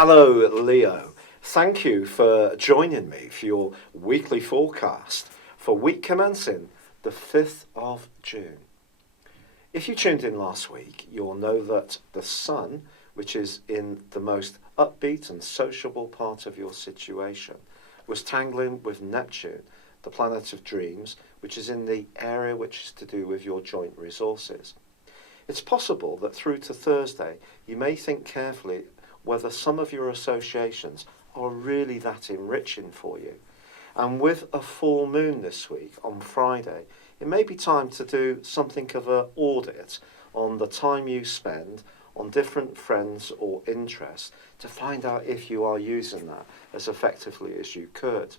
Hello, Leo. Thank you for joining me for your weekly forecast for week commencing the 5th of June. If you tuned in last week, you'll know that the Sun, which is in the most upbeat and sociable part of your situation, was tangling with Neptune, the planet of dreams, which is in the area which is to do with your joint resources. It's possible that through to Thursday, you may think carefully whether some of your associations are really that enriching for you. And with a full moon this week on Friday, it may be time to do something of an audit on the time you spend on different friends or interests to find out if you are using that as effectively as you could.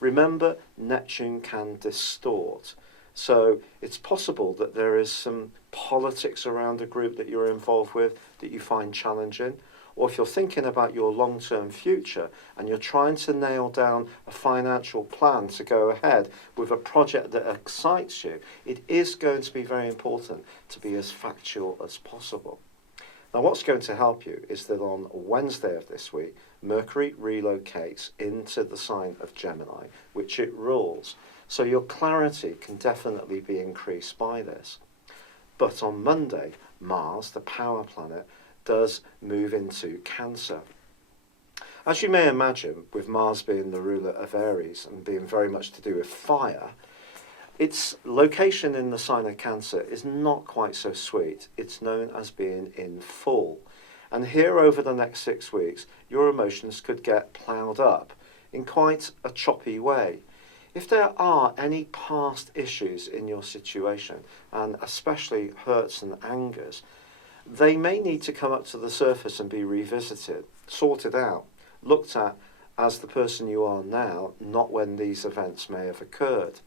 Remember, Neptune can distort. So it's possible that there is some politics around a group that you're involved with that you find challenging. Or if you're thinking about your long-term future and you're trying to nail down a financial plan to go ahead with a project that excites you, it is going to be very important to be as factual as possible. Now, what's going to help you is that on Wednesday of this week, Mercury relocates into the sign of Gemini, which it rules. So your clarity can definitely be increased by this. But on Monday, Mars, the power planet, does move into Cancer. As you may imagine, with Mars being the ruler of Aries and being very much to do with fire, its location in the sign of Cancer is not quite so sweet. It's known as being in full. And here over the next 6 weeks, your emotions could get ploughed up in quite a choppy way. If there are any past issues in your situation, and especially hurts and angers, they may need to come up to the surface and be revisited, sorted out, looked at as the person you are now, not when these events may have occurred.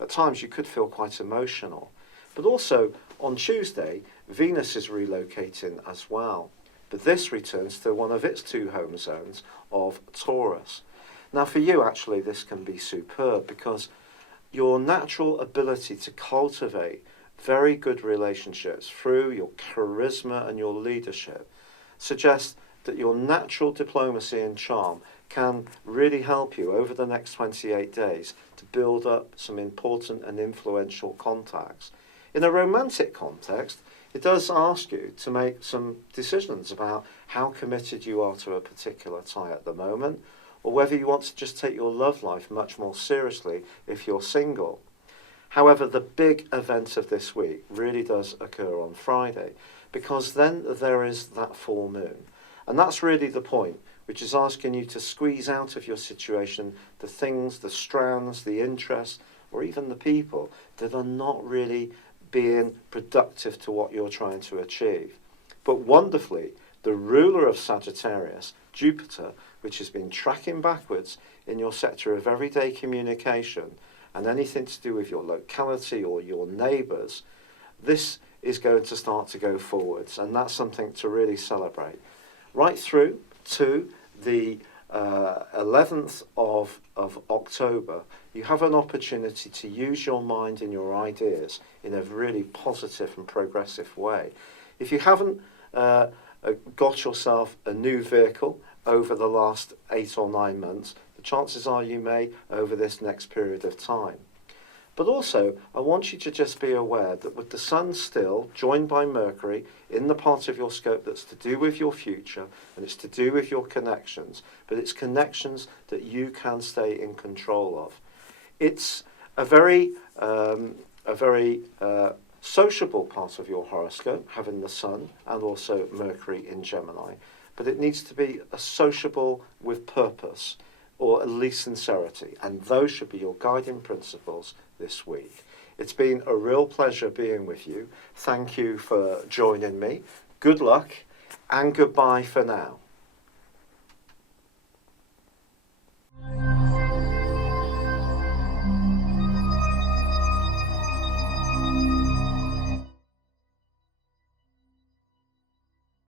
At times you could feel quite emotional. But also on Tuesday, Venus is relocating as well. But this returns to one of its 2 home zones of Taurus. Now for you, actually, this can be superb because your natural ability to cultivate very good relationships through your charisma and your leadership suggests that your natural diplomacy and charm can really help you over the next 28 days to build up some important and influential contacts. In a romantic context, it does ask you to make some decisions about how committed you are to a particular tie at the moment, or whether you want to just take your love life much more seriously if you're single. However, the big event of this week really does occur on Friday, because then there is that full moon. And that's really the point, which is asking you to squeeze out of your situation the things, the strands, the interests, or even the people that are not really being productive to what you're trying to achieve. But wonderfully, the ruler of Sagittarius, Jupiter, which has been tracking backwards in your sector of everyday communication, and anything to do with your locality or your neighbours, this is going to start to go forwards, and that's something to really celebrate. Right through to the 11th of October, you have an opportunity to use your mind and your ideas in a really positive and progressive way. If you haven't got yourself a new vehicle over the last 8 or 9 months, the chances are you may over this next period of time. But also, I want you to just be aware that with the Sun still joined by Mercury in the part of your scope that's to do with your future, and it's to do with your connections, but it's connections that you can stay in control of. It's a very sociable part of your horoscope, having the Sun and also Mercury in Gemini, but it needs to be a sociable with purpose, or at least sincerity, and those should be your guiding principles this week. It's been a real pleasure being with you. Thank you for joining me. Good luck and goodbye for now.